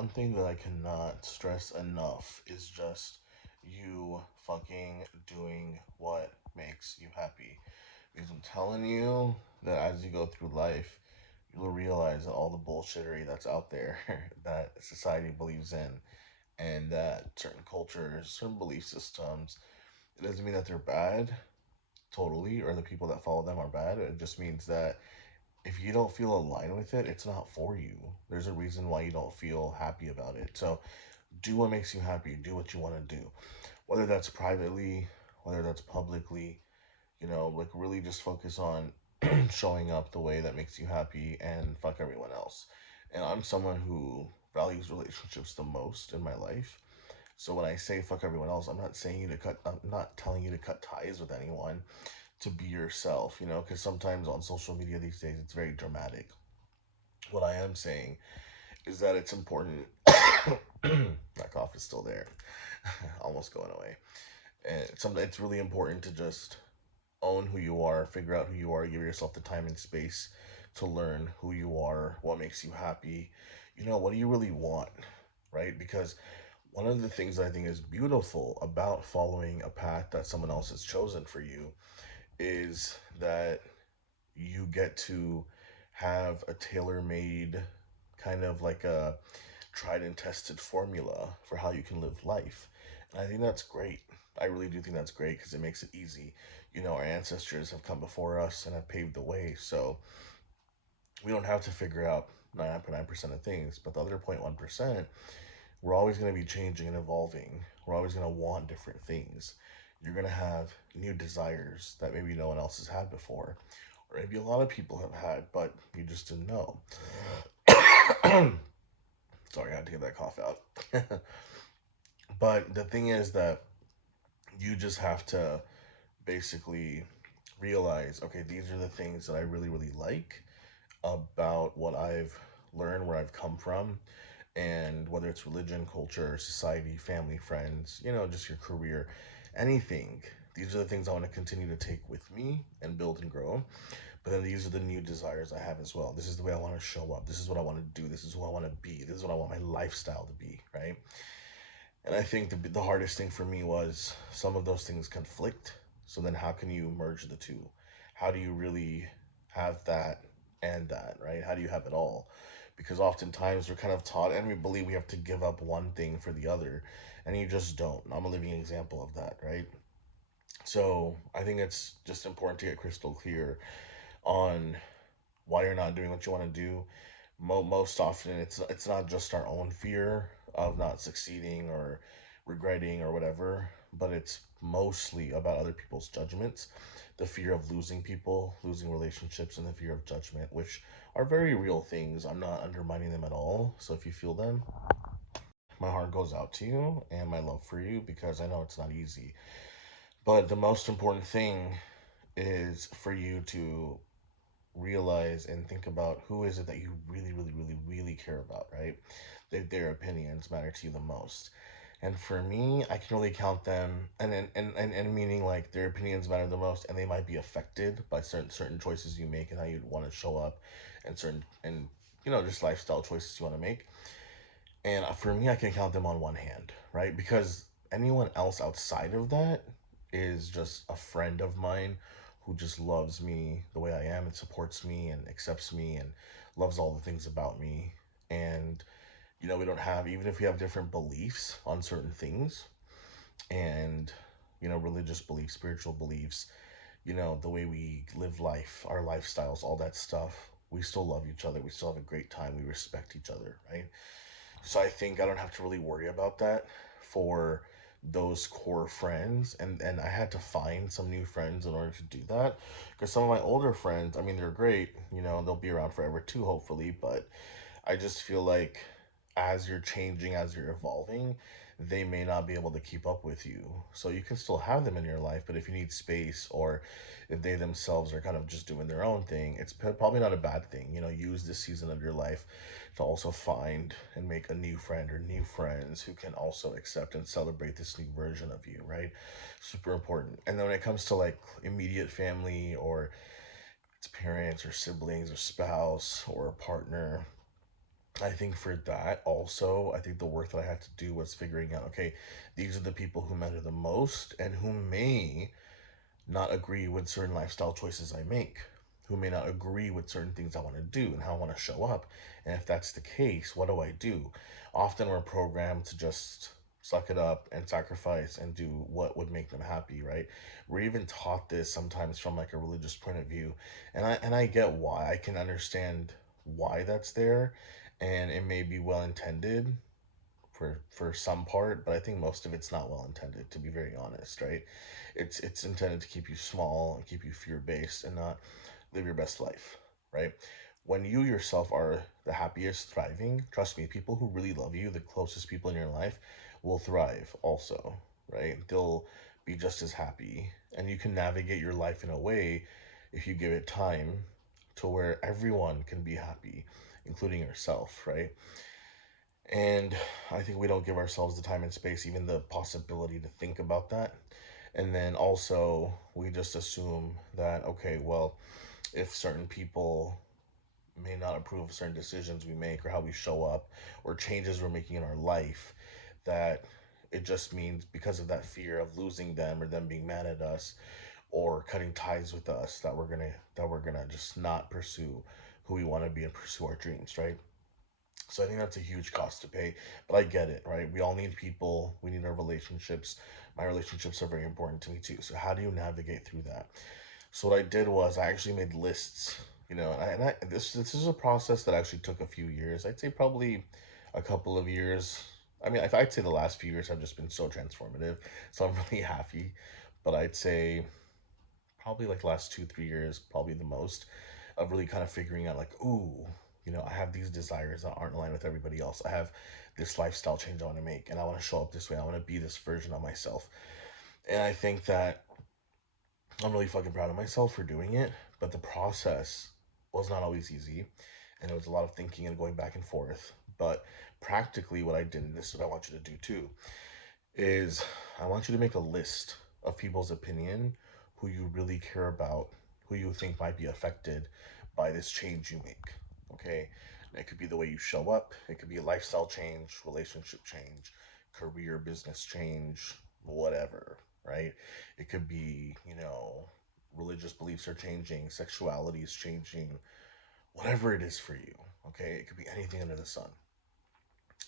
one thing that I cannot stress enough is just you fucking doing what makes you happy. Because I'm telling you that as you go through life, you'll realize that all the bullshittery that's out there that society believes in and that certain cultures, certain belief systems, it doesn't mean that they're bad totally or the people that follow them are bad. It just means that if you don't feel aligned with it, it's not for you. There's a reason why you don't feel happy about it. So do what makes you happy. Do what you want to do. Whether that's privately, whether that's publicly, like really just focus on showing up the way that makes you happy and fuck everyone else. And I'm someone who values relationships the most in my life. So when I say fuck everyone else, I'm not telling you to cut ties with anyone, to be yourself, because sometimes on social media these days it's very dramatic. What I am saying is that it's important. That cough is still there, almost going away. And it's really important to just own who you are, figure out who you are, give yourself the time and space to learn who you are, what makes you happy. What do you really want, right? Because one of the things I think is beautiful about following a path that someone else has chosen for you is that you get to have a tailor made kind of like a tried and tested formula for how you can live life. And I think that's great. I really do think that's great because it makes it easy. Our ancestors have come before us and have paved the way. So we don't have to figure out 99.9% of things, but the other 0.1%, we're always going to be changing and evolving. We're always going to want different things. You're going to have new desires that maybe no one else has had before, or maybe a lot of people have had, but you just didn't know. Sorry, I had to get that cough out. But the thing is that you just have to basically realize, okay, these are the things that I really, really like about what I've learned, where I've come from, and whether it's religion, culture, society, family, friends, just your career, anything. These are the things I want to continue to take with me and build and grow. But then these are the new desires I have as well. This is the way I want to show up. This is what I want to do. This is who I want to be. This is what I want my lifestyle to be, right? And I think the hardest thing for me was some of those things conflict. So then how can you merge the two? How do you really have that and that, right? How do you have it all? Because oftentimes we're kind of taught and we believe we have to give up one thing for the other, and you just don't. I'm a living example of that, right? So I think it's just important to get crystal clear on why you're not doing what you want to do. Most often, it's not just our own fear of not succeeding or regretting or whatever, but it's mostly about other people's judgments, the fear of losing people, losing relationships, and the fear of judgment, which are very real things. I'm not undermining them at all. So if you feel them, my heart goes out to you and my love for you because I know it's not easy. But the most important thing is for you to realize and think about who is it that you really, really, really, really care about, right? Their opinions matter to you the most. And for me, I can only count them, and meaning like their opinions matter the most, and they might be affected by certain choices you make and how you want to show up, and certain and just lifestyle choices you want to make. And for me, I can count them on one hand, right? Because anyone else outside of that is just a friend of mine who just loves me the way I am and supports me and accepts me and loves all the things about me. And, we don't have, even if we have different beliefs on certain things and, religious beliefs, spiritual beliefs, the way we live life, our lifestyles, all that stuff, we still love each other. We still have a great time. We respect each other, right? So I think I don't have to really worry about that for those core friends. And I had to find some new friends in order to do that. Because some of my older friends, I mean, they're great. They'll be around forever too, hopefully. But I just feel like as you're changing, as you're evolving, they may not be able to keep up with you. So you can still have them in your life, but if you need space or if they themselves are kind of just doing their own thing, it's probably not a bad thing. Use this season of your life to also find and make a new friend or new friends who can also accept and celebrate this new version of you, right? Super important. And then when it comes to like immediate family or it's parents or siblings or spouse or a partner, I think for that also, I think the work that I had to do was figuring out, okay, these are the people who matter the most and who may not agree with certain lifestyle choices I make, who may not agree with certain things I want to do and how I want to show up. And if that's the case, what do I do? Often we're programmed to just suck it up and sacrifice and do what would make them happy, right? We're even taught this sometimes from like a religious point of view. And I get why. I can understand why that's there, and it may be well intended for some part, but I think most of it's not well intended, to be very honest, right? It's intended to keep you small and keep you fear based and not live your best life, right? When you yourself are the happiest, thriving, trust me, people who really love you, the closest people in your life, will thrive also, right? They'll be just as happy, and you can navigate your life in a way, if you give it time, to where everyone can be happy, including yourself, right? And I think we don't give ourselves the time and space, even the possibility to think about that. And then also, we just assume that, okay, well, if certain people may not approve of certain decisions we make or how we show up or changes we're making in our life, that it just means because of that fear of losing them or them being mad at us or cutting ties with us that we're gonna just not pursue who we want to be and pursue our dreams, right? So I think that's a huge cost to pay, but I get it, right? We all need people. We need our relationships. My relationships are very important to me too. So how do you navigate through that? So what I did was I actually made lists, this is a process that actually took a few years. I'd say probably a couple of years. I mean, if I'd say the last few years have just been so transformative, so I'm really happy. But I'd say probably like the last 2 3 years, probably the most, of really kind of figuring out like, ooh, I have these desires that aren't aligned with everybody else. I have this lifestyle change I want to make, and I want to show up this way. I want to be this version of myself. And I think that I'm really fucking proud of myself for doing it. But the process was not always easy, and it was a lot of thinking and going back and forth. But practically, what I did, and this is what I want you to do too, is I want you to make a list of people's opinion who you really care about, who you think might be affected by this change you make. Okay? And it could be the way you show up, it could be a lifestyle change, relationship change, career, business change, whatever, right? It could be, religious beliefs are changing, sexuality is changing, whatever it is for you. Okay? It could be anything under the sun.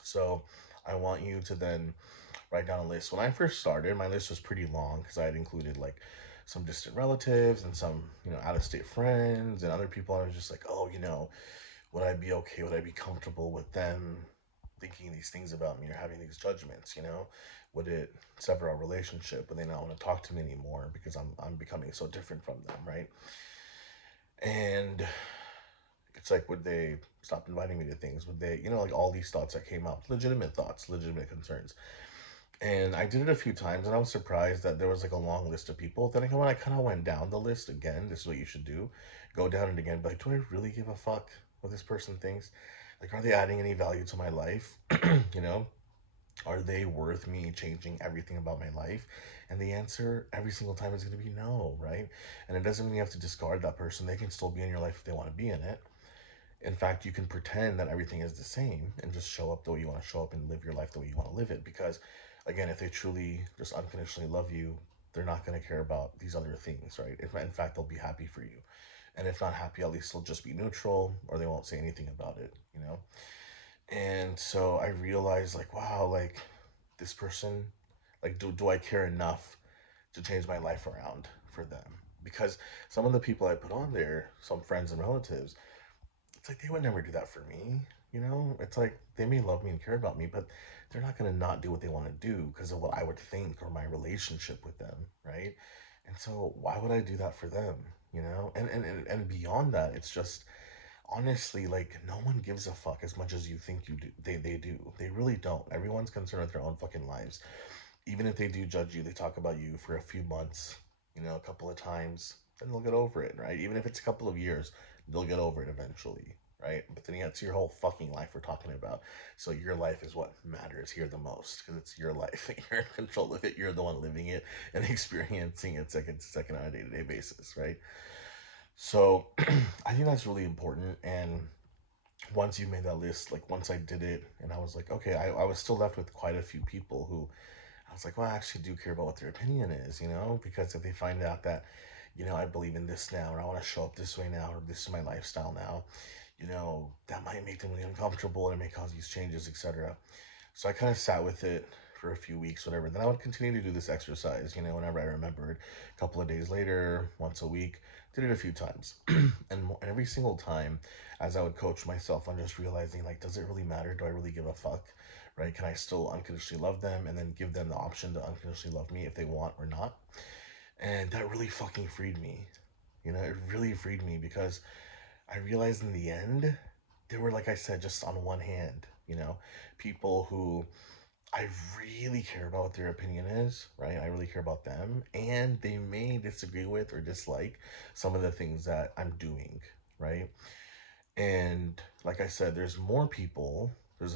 So I want you to then write down a list. When I first started, my list was pretty long because I had included like some distant relatives and some, out of state friends and other people. I was just like, oh, would I be okay? Would I be comfortable with them thinking these things about me or having these judgments? Would it sever our relationship? Would they not want to talk to me anymore because I'm becoming so different from them, right? And it's like, would they stop inviting me to things? Would they, like all these thoughts that came up, legitimate thoughts, legitimate concerns. And I did it a few times, and I was surprised that there was like a long list of people. Then when I kind of went down the list again, this is what you should do: go down it again. But like, do I really give a fuck what this person thinks? Like, are they adding any value to my life? you know, are they worth me changing everything about my life? And the answer every single time is going to be no, right? And it doesn't mean you have to discard that person. They can still be in your life if they want to be in it. In fact, you can pretend that everything is the same and just show up the way you want to show up and live your life the way you want to live it. Because, again, if they truly just unconditionally love you, they're not going to care about these other things, right? If, in fact, they'll be happy for you. And if not happy, at least they'll just be neutral or they won't say anything about it. And so I realized, like, wow, like, this person, like, do I care enough to change my life around for them? Because some of the people I put on there, some friends and relatives, it's like they would never do that for me. It's like they may love me and care about me, but they're not going to not do what they want to do because of what I would think or my relationship with them, right? And so why would I do that for them? And beyond that, it's just honestly, like, no one gives a fuck as much as you think you do. They do. They really don't. Everyone's concerned with their own fucking lives. Even if they do judge you, they talk about you for a few months, a couple of times, then they'll get over it, right? Even if it's a couple of years, they'll get over it eventually, right? But then, yeah, it's your whole fucking life we're talking about. So your life is what matters here the most because it's your life. You're in control of it. You're the one living it and experiencing it second to second on a day to day basis, right? So I think that's really important. And once you made that list, like once I did it, and I was like, okay, I was still left with quite a few people who I was like, well, I actually do care about what their opinion is, because if they find out that, I believe in this now, or I want to show up this way now, or this is my lifestyle now, that might make them really uncomfortable and it may cause these changes, etc. So I kind of sat with it for a few weeks, whatever. Then I would continue to do this exercise, whenever I remembered. A couple of days later, once a week, did it a few times. And every single time, as I would coach myself on just realizing, like, does it really matter? Do I really give a fuck? Right? Can I still unconditionally love them and then give them the option to unconditionally love me if they want or not? And that really fucking freed me. It really freed me because I realized in the end, they were, like I said, just on one hand, people who I really care about what their opinion is, right? I really care about them, and they may disagree with or dislike some of the things that I'm doing, right? And like I said, there's a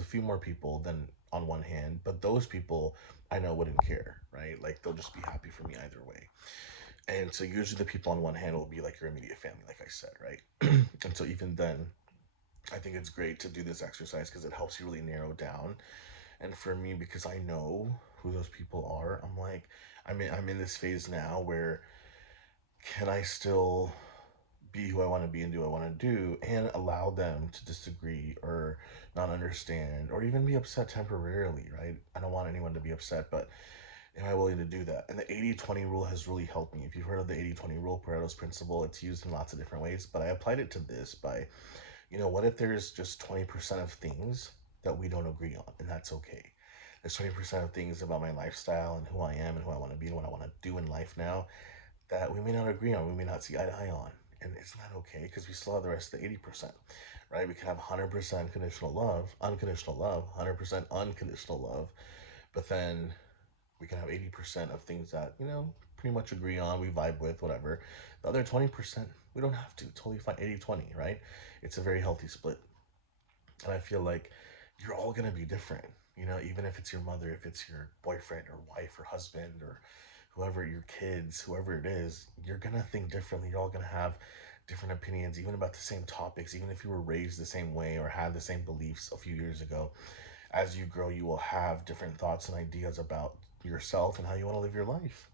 few more people than on one hand, but those people I know wouldn't care, right? Like they'll just be happy for me either way. And so usually the people on one hand will be like your immediate family, like I said, right? And so even then, I think it's great to do this exercise because it helps you really narrow down. And for me, because I know who those people are, I'm like, I'm in this phase now where can I still be who I want to be and do what I want to do and allow them to disagree or not understand or even be upset temporarily, right? I don't want anyone to be upset, but am I willing to do that? And the 80-20 rule has really helped me. If you've heard of the 80-20 rule, Pareto's principle, it's used in lots of different ways, but I applied it to this by, what if there's just 20% of things that we don't agree on, and that's okay? There's 20% of things about my lifestyle and who I am and who I want to be and what I want to do in life now that we may not agree on, we may not see eye to eye on. And isn't that okay? Because we still have the rest of the 80%, right? We can have 100% unconditional love, 100% unconditional love, but then we can have 80% of things that, pretty much agree on, we vibe with, whatever. The other 20%, we don't have to. Totally fine. 80-20, right? It's a very healthy split. And I feel like you're all going to be different. Even if it's your mother, if it's your boyfriend or wife or husband or whoever, your kids, whoever it is, you're going to think differently. You're all going to have different opinions, even about the same topics, even if you were raised the same way or had the same beliefs a few years ago. As you grow, you will have different thoughts and ideas about yourself and how you want to live your life.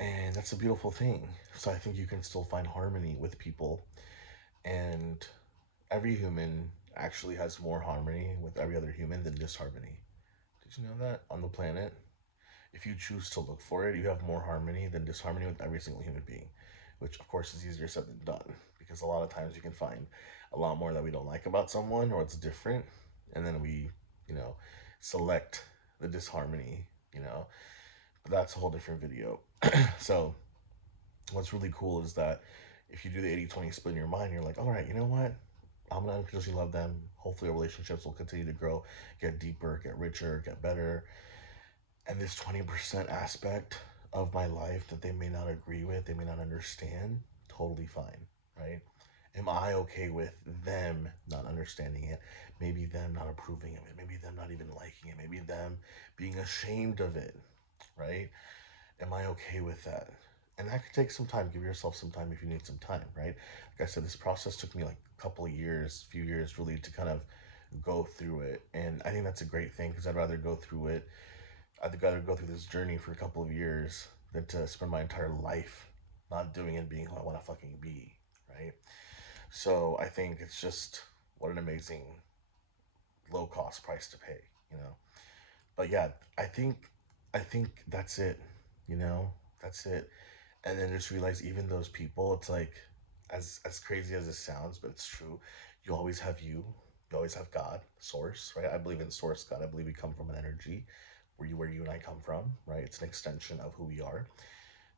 And that's a beautiful thing. So I think you can still find harmony with people. And every human actually has more harmony with every other human than disharmony. Did you know that on the planet? If you choose to look for it, you have more harmony than disharmony with every single human being, which of course is easier said than done because a lot of times you can find a lot more that we don't like about someone or it's different, and then we, you know, select the disharmony, But that's a whole different video. So, what's really cool is that if you do the 80-20 split in your mind, you're like, all right, you know what? I'm gonna unconditionally love them. Hopefully, our relationships will continue to grow, get deeper, get richer, get better. And this 20% aspect of my life that they may not agree with, they may not understand, totally fine, right? Am I okay with them not understanding it? Maybe them not approving of it. Maybe them not even liking it. Maybe them being ashamed of it, right? Am I okay with that? And that could take some time. Give yourself some time if you need some time, right? Like I said, this process took me like a couple of years, few years really to kind of go through it. And I think that's a great thing because I'd rather go through it. I'd rather go through this journey for a couple of years than to spend my entire life not doing it, being who I want to fucking be, right? So I think it's just what an amazing low cost price to pay, you know. But yeah, I think I think that's it, you know. That's it. And then just realize even those people, it's like as crazy as it sounds, but it's true. You always have you. You always have God, source, right? I believe in source God. I believe we come from an energy where you and I come from, right? It's an extension of who we are.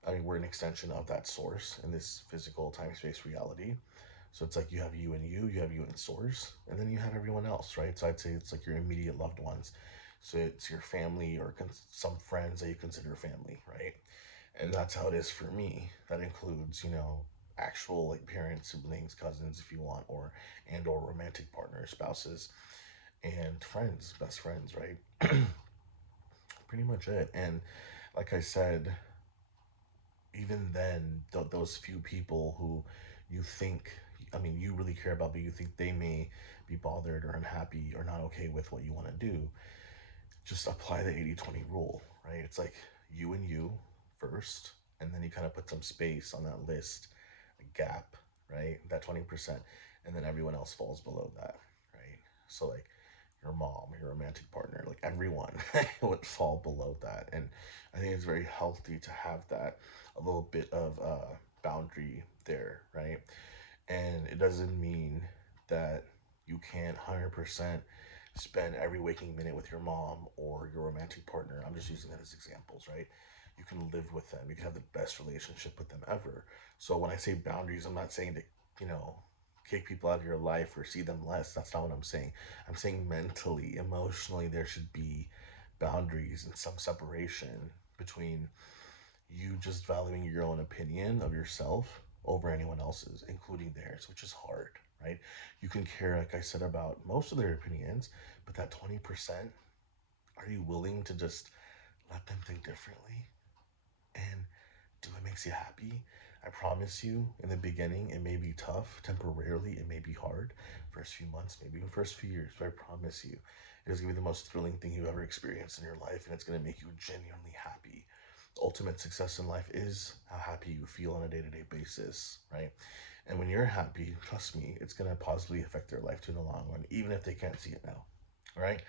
I mean, we're an extension of that source in this physical time space reality. So it's like you have you and source, and then you have everyone else, right? So I'd say it's like your immediate loved ones. So it's your family or some friends that you consider family, right? And that's how it is for me. That includes, actual like parents, siblings, cousins, if you want, or romantic partners, spouses, and friends, best friends, right? Pretty much it. And like I said, even then, those few people who you think, I mean, you really care about, but you think they may be bothered or unhappy or not okay with what you want to do, just apply the 80-20 rule, right? It's like you and you first, and then you kind of put some space on that list, a gap, right? That 20%, and then everyone else falls below that, right? So, like, your mom, your romantic partner, like everyone would fall below that. And I think it's very healthy to have that a little bit of boundary there, right? And it doesn't mean that you can't 100% spend every waking minute with your mom or your romantic partner. I'm just using that as examples, right? You can live with them. You can have the best relationship with them ever. So when I say boundaries, I'm not saying to, you know, kick people out of your life or see them less. That's not what I'm saying. I'm saying mentally, emotionally, there should be boundaries and some separation between you just valuing your own opinion of yourself over anyone else's, including theirs, which is hard, right? You can care, like I said, about most of their opinions, but that 20%, are you willing to just let them think differently and do what makes you happy? I promise you, in the beginning, it may be tough. Temporarily, it may be hard. First few months, maybe even first few years, but I promise you, it is going to be the most thrilling thing you've ever experienced in your life, and it's going to make you genuinely happy. Ultimate success in life is how happy you feel on a day-to-day basis, right? And when you're happy, trust me, it's going to positively affect their life too in the long run, even if they can't see it now. All right.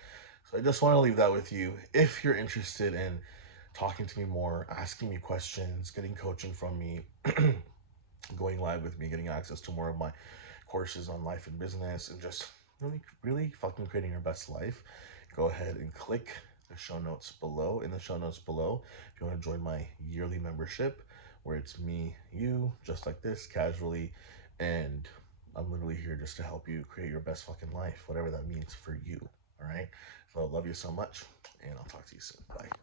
So I just want to leave that with you. If you're interested in talking to me more, asking me questions, getting coaching from me, going live with me, getting access to more of my courses on life and business, and just really, really fucking creating your best life, go ahead and click the show notes below. In the show notes below, if you want to join my yearly membership, where it's me, you, just like this, casually, and I'm literally here just to help you create your best fucking life, whatever that means for you. All right. So I love you so much, and I'll talk to you soon. Bye.